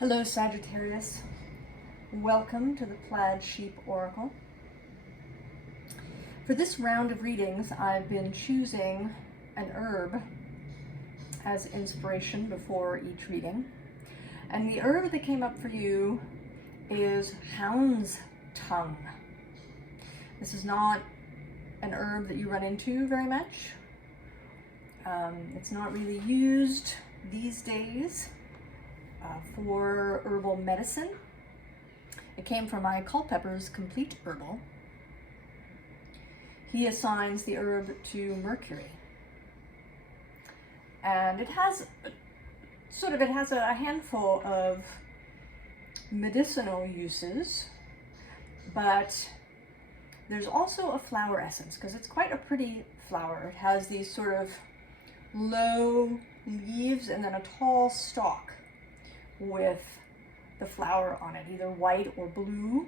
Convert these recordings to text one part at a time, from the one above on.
Hello, Sagittarius. Welcome to the Plaid Sheep Oracle. For this round of readings, I've been choosing an herb as inspiration before each reading. And the herb that came up for you is Hound's Tongue. This is not an herb that you run into very much. It's not really used these days for herbal medicine. It came from my Culpepper's Complete Herbal. He assigns the herb to Mercury. And it has a handful of medicinal uses, but there's also a flower essence because it's quite a pretty flower. It has these sort of low leaves and then a tall stalk with the flower on it, either white or blue.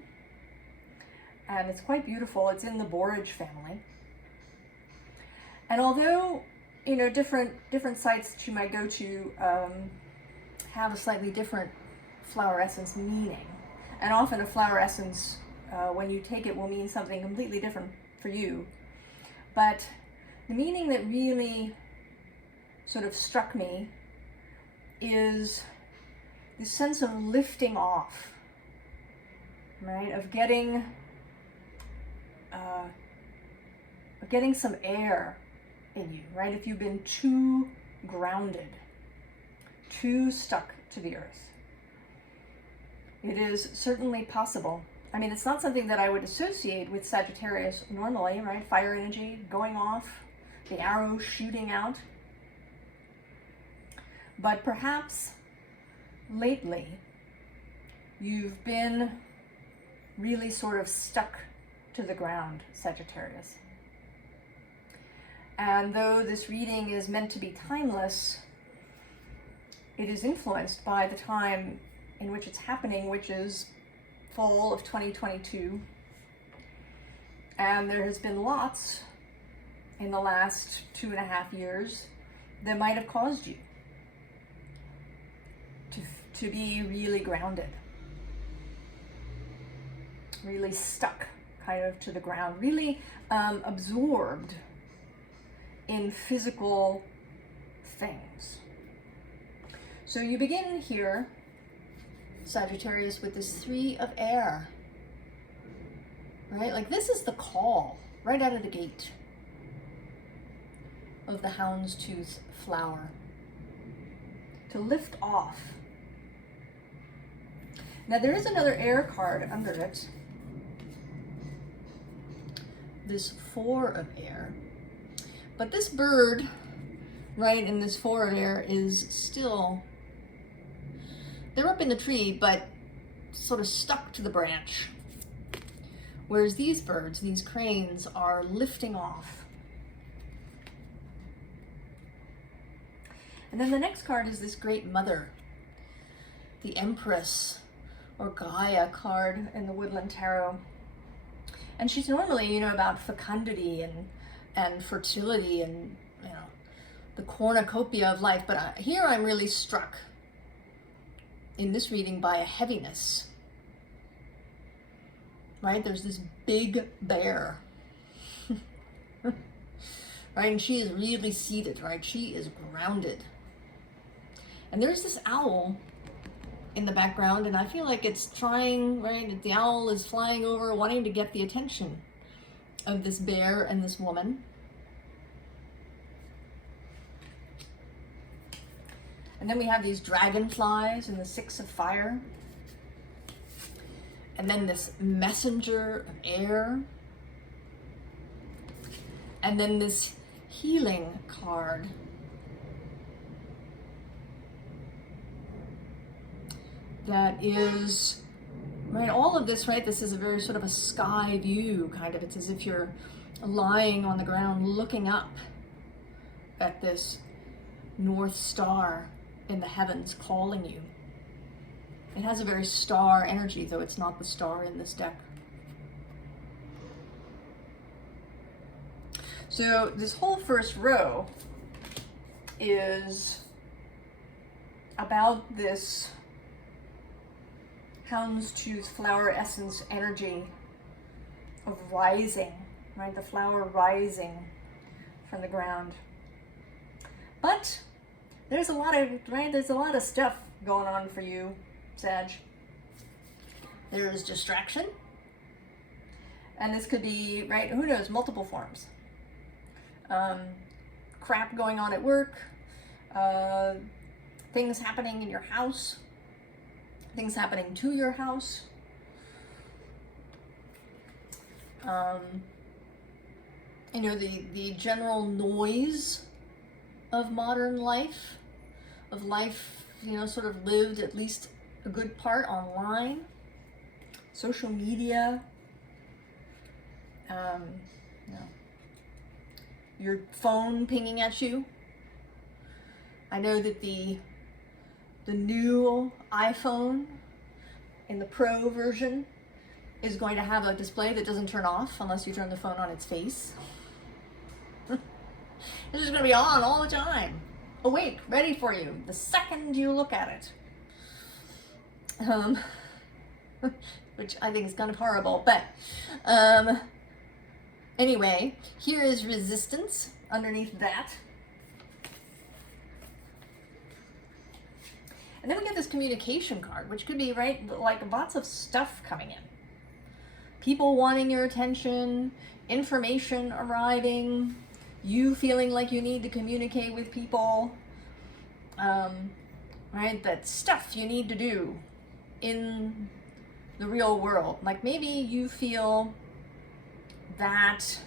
And it's quite beautiful. It's in the borage family. And although, different sites that you might go to have a slightly different flower essence meaning, and often a flower essence, when you take it, will mean something completely different for you. But the meaning that really sort of struck me is this sense of lifting off, right? Of getting some air in you, right? If you've been too grounded, too stuck to the earth. It is certainly possible. I mean, it's not something that I would associate with Sagittarius normally, right? Fire energy going off, the arrow shooting out. But perhaps lately you've been really sort of stuck to the ground, Sagittarius. And though this reading is meant to be timeless, it is influenced by the time in which it's happening, which is fall of 2022. And there has been lots in the last 2.5 years that might have caused you to be really grounded, really stuck kind of to the ground, really absorbed in physical things. So you begin here, Sagittarius, with this 3 of air, right? Like this is the call right out of the gate of the houndstooth flower, to lift off. Now there is another air card under it, this 4 of air. But this bird, right, in this 4 of air is still, they're up in the tree, but sort of stuck to the branch. Whereas these birds, these cranes, are lifting off. And then the next card is this Great Mother, the Empress, or Gaia card in the Woodland Tarot. And she's normally, about fecundity and fertility and, the cornucopia of life. But here I'm really struck in this reading by a heaviness, right? There's this big bear, right? And she is really seated, right? She is grounded. And there's this owl in the background, and I feel like it's trying, right? The owl is flying over, wanting to get the attention of this bear and this woman. And then we have these dragonflies in the 6 of fire. And then this messenger of air. And then this healing card. That is, right, all of this, right, this is a very sort of a sky view, kind of. It's as if you're lying on the ground looking up at this North Star in the heavens calling you. It has a very star energy, though it's not the star in this deck. So this whole first row is about this houndstooth flower essence energy of rising, right? The flower rising from the ground. But there's a lot of, right? There's a lot of stuff going on for you, Sag. There's distraction. And this could be, right, who knows, multiple forms. Crap going on at work, things happening in your house, things happening to your house. You know, the general noise of modern life, you know, sort of lived at least a good part online, social media, you know, your phone pinging at you. I know that the new iPhone in the Pro version is going to have a display that doesn't turn off unless you turn the phone on its face. It's just going to be on all the time, awake, ready for you the second you look at it. Which I think is kind of horrible, but anyway, here is resistance underneath that. And then we get this communication card, which could be, right, like lots of stuff coming in. People wanting your attention, information arriving, you feeling like you need to communicate with people, right, that stuff you need to do in the real world. Like maybe you feel that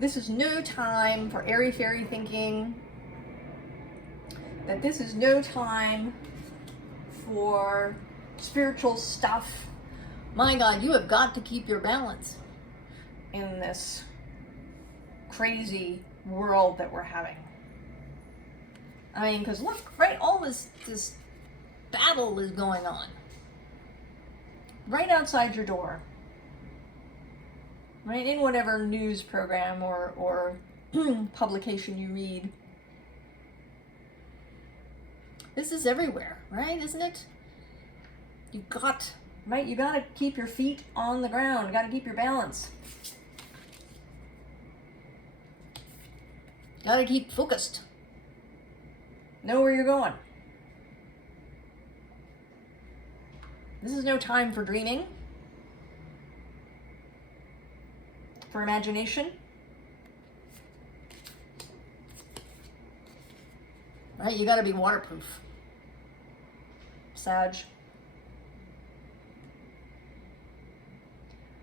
this is no time for airy-fairy thinking, that this is no time for spiritual stuff. My God, you have got to keep your balance in this crazy world that we're having. I mean, because look, right, all this battle is going on right outside your door, right, in whatever news program or publication you read. This is everywhere, right, isn't it? You got to keep your feet on the ground. You got to keep your balance. Got to keep focused. Know where you're going. This is no time for dreaming, for imagination. Right? You got to be waterproof, Sag.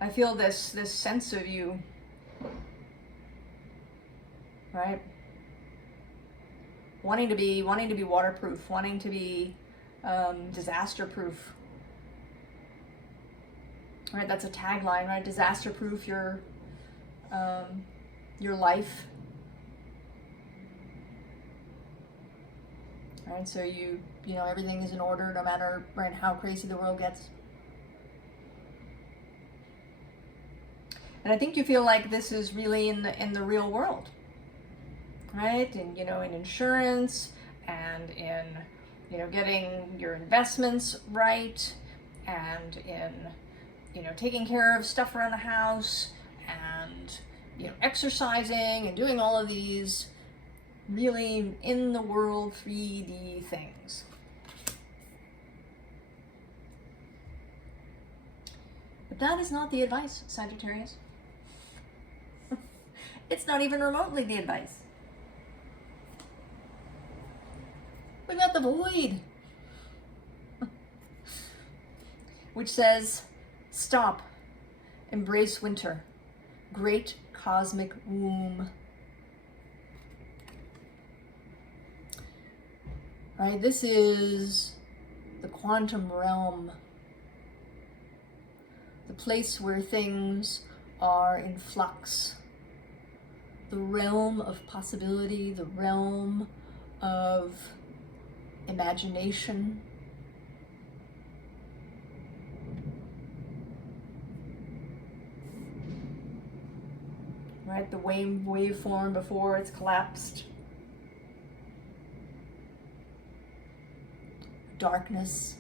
I feel this sense of you, right? Wanting to be waterproof, wanting to be disaster proof. Right, that's a tagline, right? Disaster proof your life. Right, so you know everything is in order no matter, right, how crazy the world gets. And I think you feel like this is really in the real world, right? And you know, in insurance and in, you know, getting your investments right, and in, you know, taking care of stuff around the house, and, you know, exercising and doing all of these really in the world 3D things. But that is not the advice, Sagittarius. It's not even remotely the advice. We got the void, which says, stop, embrace winter, great cosmic womb. Right, this is the quantum realm, the place where things are in flux, the realm of possibility, the realm of imagination. Right, the waveform before it's collapsed. Darkness.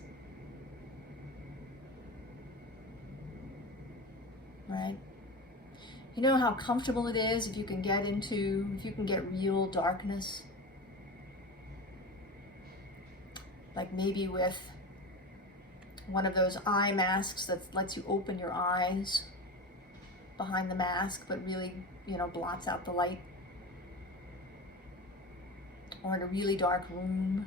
right? You know how comfortable it is if you can get real darkness? Like maybe with one of those eye masks that lets you open your eyes behind the mask, but really, blots out the light. Or in a really dark room.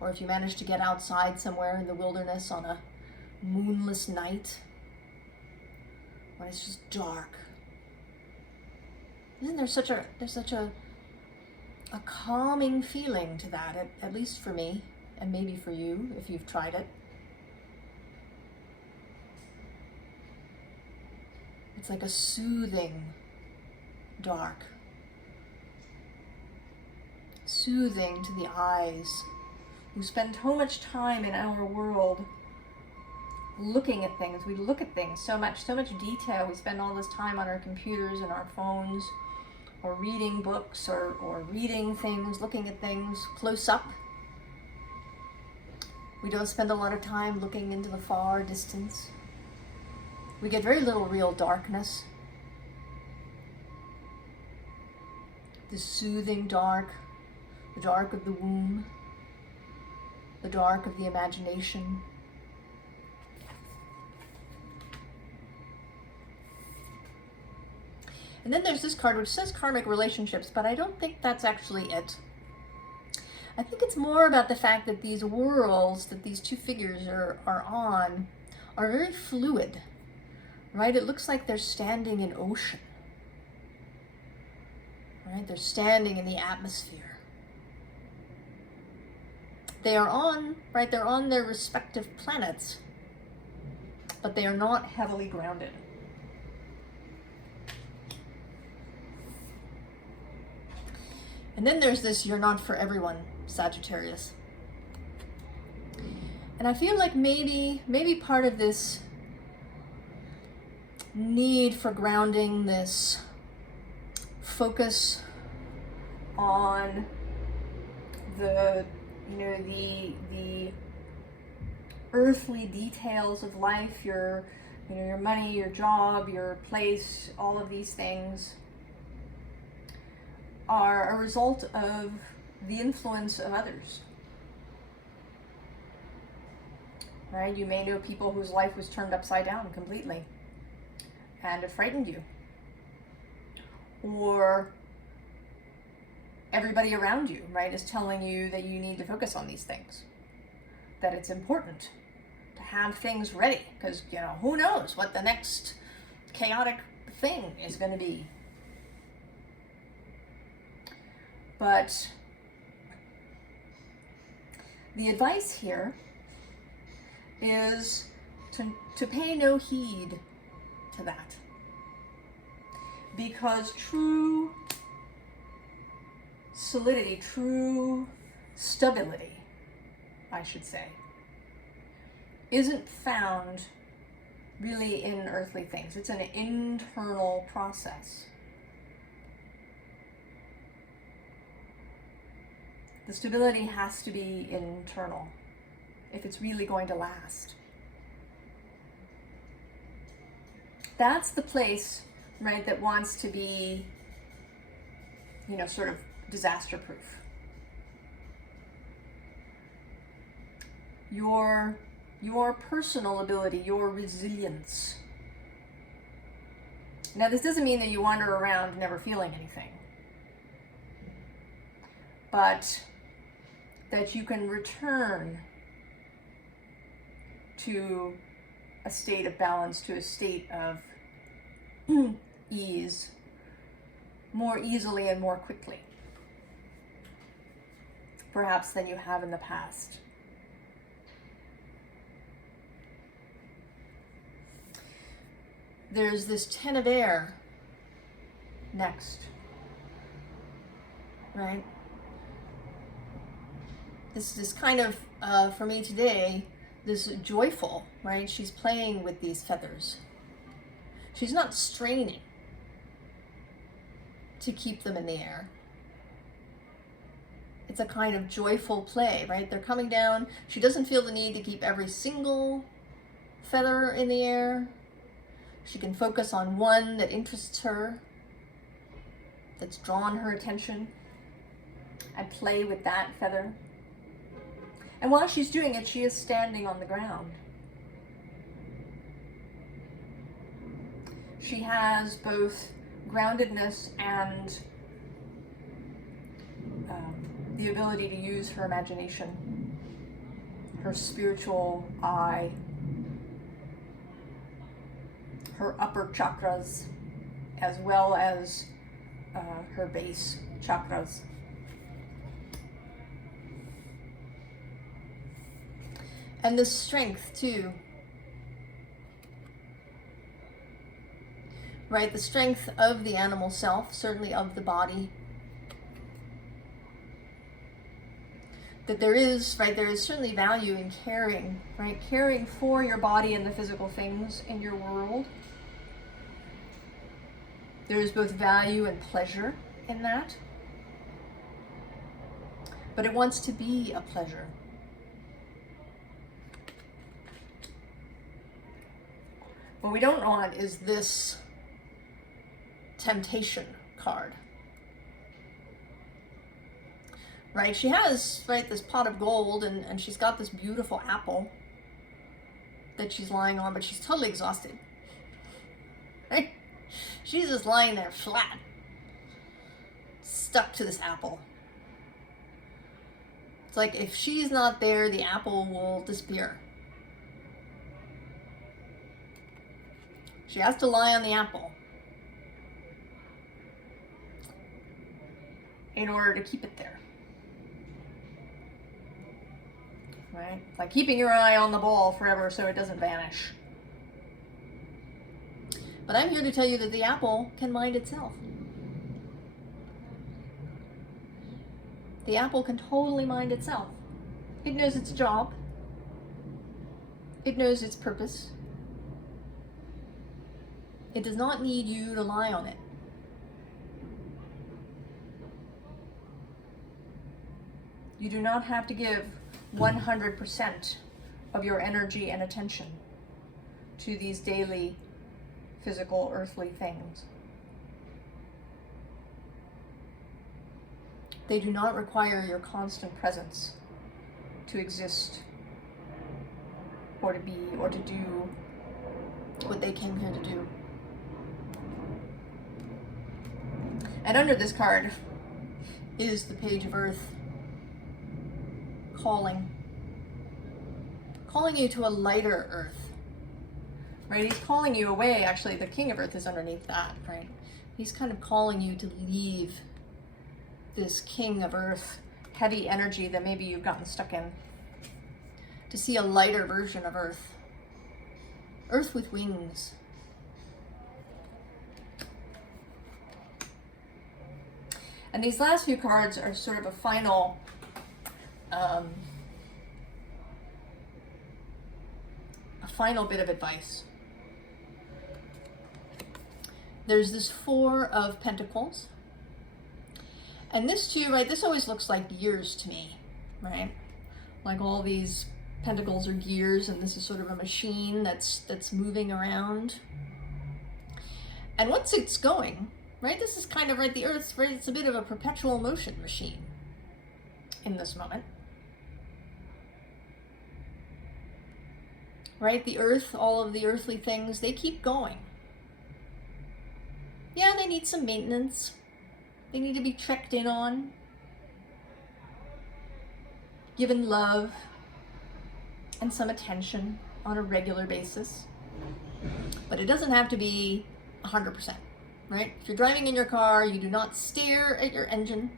Or if you manage to get outside somewhere in the wilderness on a moonless night, when it's just dark. Isn't there such a calming feeling to that, at least for me, and maybe for you if you've tried it. It's like a soothing dark. Soothing to the eyes, who spend so much time in our world looking at things. We look at things so much detail. We spend all this time on our computers and our phones, or reading books, or reading things, looking at things close up. We don't spend a lot of time looking into the far distance. We get very little real darkness. The soothing dark, the dark of the womb, the dark of the imagination. And then there's this card which says karmic relationships, but I don't think that's actually it. I think it's more about the fact that these worlds that these two figures are on are very fluid, right? It looks like they're standing in ocean, right? They're standing in the atmosphere. They are on, right? They're on their respective planets, but they are not heavily grounded. And then there's this "you're not for everyone" Sagittarius. And I feel like maybe part of this need for grounding, this focus on the earthly details of life, your money, your job, your place, all of these things are a result of the influence of others. Right? You may know people whose life was turned upside down completely and it frightened you. Or everybody around you, right, is telling you that you need to focus on these things. That it's important to have things ready because, who knows what the next chaotic thing is going to be. But the advice here is to pay no heed to that. Because true solidity, true stability, I should say, isn't found really in earthly things. It's an internal process. The stability has to be internal if it's really going to last. That's the place, right, that wants to be, sort of disaster proof. Your personal ability, your resilience. Now, this doesn't mean that you wander around never feeling anything, but that you can return to a state of balance, to a state of ease more easily and more quickly, perhaps than you have in the past. There's this 10 of air next, right? This is kind of, for me today, this joyful, right? She's playing with these feathers. She's not straining to keep them in the air. It's a kind of joyful play, right? They're coming down. She doesn't feel the need to keep every single feather in the air. She can focus on one that interests her, that's drawn her attention, and play with that feather. And while she's doing it, she is standing on the ground. She has both groundedness and the ability to use her imagination, her spiritual eye, her upper chakras, as well as her base chakras. And the strength too, right? The strength of the animal self, certainly of the body. That there is, right, there is certainly value in caring, right? Caring for your body and the physical things in your world. There is both value and pleasure in that. But it wants to be a pleasure. What we don't want is this temptation card. Right? She has, right, this pot of gold, and she's got this beautiful apple that she's lying on, but she's totally exhausted. Right? She's just lying there flat, stuck to this apple. It's like if she's not there, the apple will disappear. She has to lie on the apple in order to keep it there. Right? It's like keeping your eye on the ball forever so it doesn't vanish. But I'm here to tell you that the apple can mind itself. The apple can totally mind itself. It knows its job. It knows its purpose. It does not need you to lie on it. You do not have to give 100% of your energy and attention to these daily physical earthly things. They do not require your constant presence to exist or to be or to do what they came here to do. And under this card is the Page of Earth calling you to a lighter earth, right? He's calling you away. Actually, the King of Earth is underneath that, right? He's kind of calling you to leave this King of Earth heavy energy that maybe you've gotten stuck in, to see a lighter version of Earth. Earth with wings. And these last few cards are sort of a final bit of advice. There's this Four of Pentacles. And this too, right, this always looks like gears to me, right? Like all these pentacles are gears, and this is sort of a machine that's moving around. And once it's going, right, this is kind of, right, the Earth's, right, it's a bit of a perpetual motion machine in this moment. Right, the Earth, all of the earthly things, they keep going. Yeah, they need some maintenance. They need to be checked in on, given love and some attention on a regular basis. But it doesn't have to be 100%, right? If you're driving in your car, you do not stare at your engine,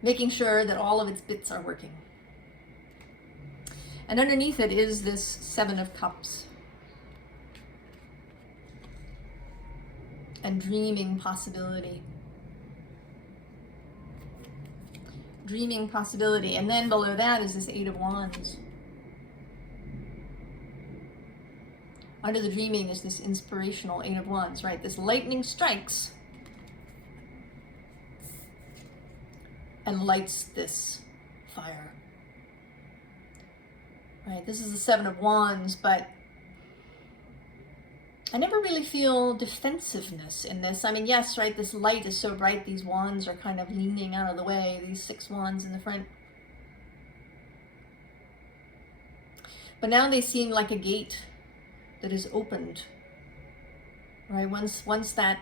making sure that all of its bits are working. And underneath it is this Seven of Cups. And dreaming possibility. Dreaming possibility. And then below that is this Eight of Wands. Under the dreaming is this inspirational Eight of Wands, right? This lightning strikes and lights this fire. Right, this is the Seven of Wands, but I never really feel defensiveness in this. I mean, yes, right, this light is so bright, these wands are kind of leaning out of the way, these 6 wands in the front. But now they seem like a gate that is opened, right? Once that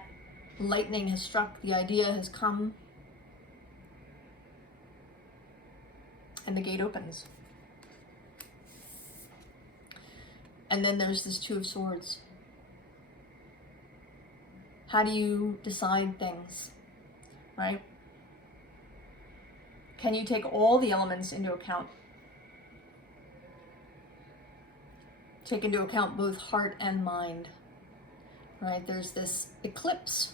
lightning has struck, the idea has come, and the gate opens. And then there's this 2 of Swords. How do you decide things, right? Can you take all the elements into account? Take into account both heart and mind, right? There's this eclipse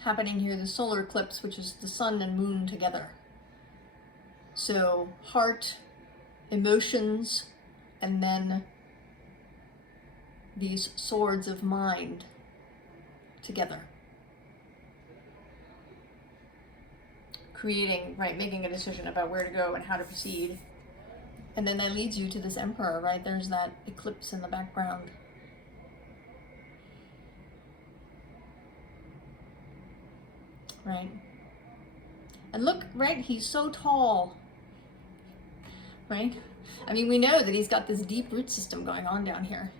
happening here, the solar eclipse, which is the sun and moon together. So heart, emotions, and then these swords of mind together. Creating, right, making a decision about where to go and how to proceed. And then that leads you to this Emperor, right? There's that eclipse in the background. Right? And look, right, he's so tall. Right? I mean, we know that he's got this deep root system going on down here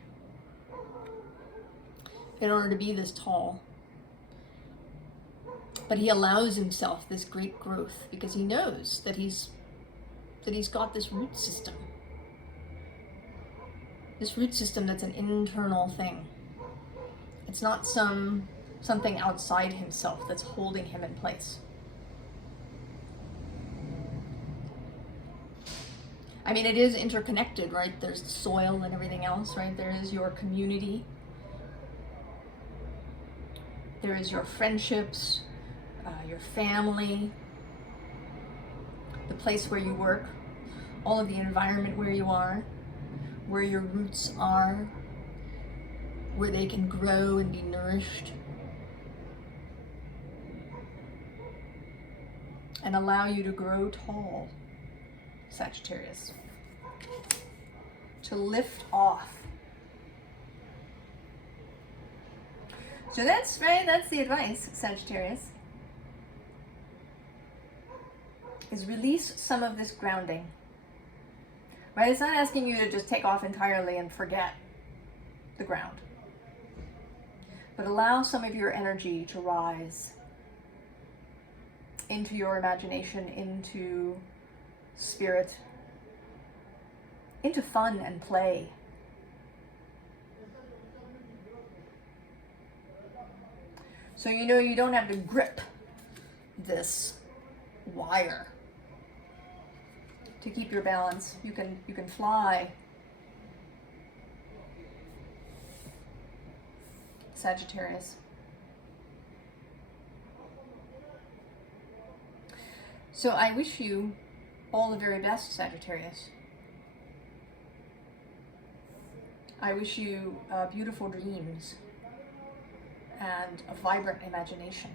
in order to be this tall. But he allows himself this great growth because he knows that he's got this root system. This root system that's an internal thing. It's not something outside himself that's holding him in place. I mean, it is interconnected, right? There's the soil and everything else, right? There is your community. There is your friendships, your family, the place where you work, all of the environment where you are, where your roots are, where they can grow and be nourished, and allow you to grow tall, Sagittarius, to lift off. So that's right, that's the advice, Sagittarius, is release some of this grounding. Right? It's not asking you to just take off entirely and forget the ground, but allow some of your energy to rise into your imagination, into spirit, into fun and play. So you know you don't have to grip this wire to keep your balance. You can fly, Sagittarius. So I wish you all the very best, Sagittarius. I wish you beautiful dreams and a vibrant imagination.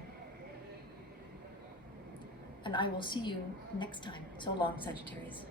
And I will see you next time. So long, Sagittarius.